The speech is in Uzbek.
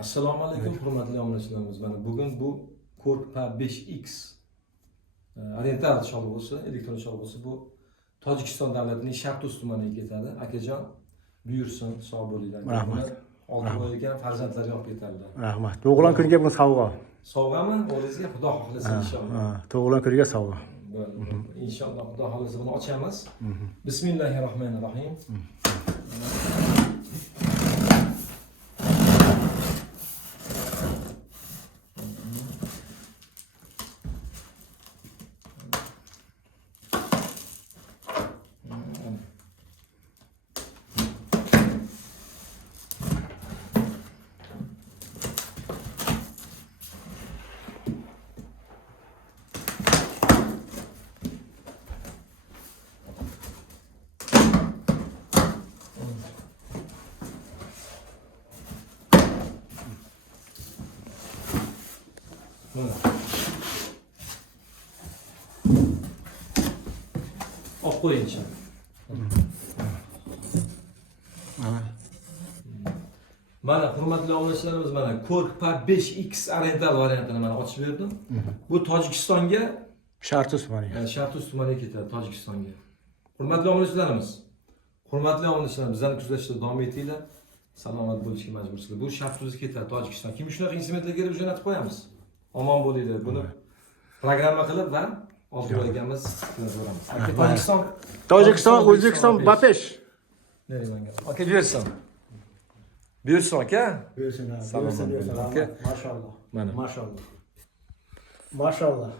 Assalomu alaykum, hurmatli obunachilarimiz. Mana bugun bu Korpa 5X oriental cholg'usi, elektron cholg'usi bu Tojikiston davlatining Shartuz tumaniga ketadi. Akajon, buyursin, sog' bo'linglar. Rahmat. Olti oy ekan farzandlari olib ketadilar. Rahmat. Tug'ilgan kuniga bu sovg'a. Sovg'ami? O'zingizga Xudo xohlasa inshaalloh. Tug'ilgan kuniga sovg'a. Inshaalloh Xudo xohlasa buni ochamiz. Bismillahirrohmanirrohim. Olib qo'yingchi. Mana hurmatli obunachilarimiz, mana Korpa 5X oriental variantini mana ochib berdim. Bu Tojikistonga, Shartuz tumaniga. Shartuz tumaniga ketadi, Tojikistonga. Hurmatli obunachilarimiz, bizlarni kuzatishda davom etinglar. Salomat bo'lishga majbursizlar. Bu Shartuzga ketadi, Tojikiston. Kim shunaqa instrumentlarga kelib jo'natib qo'yamiz. Omon bo'linglar. Buni programma qilib va olib qo'yganmiz, ko'ramiz. Tojikiston, O'zbekiston, Bapesh. Nereye aka buyursin. Buyursin aka. Buyursin. Salomat bo'ling aka. Maşallah. Mana. Maşallah. Maşallah.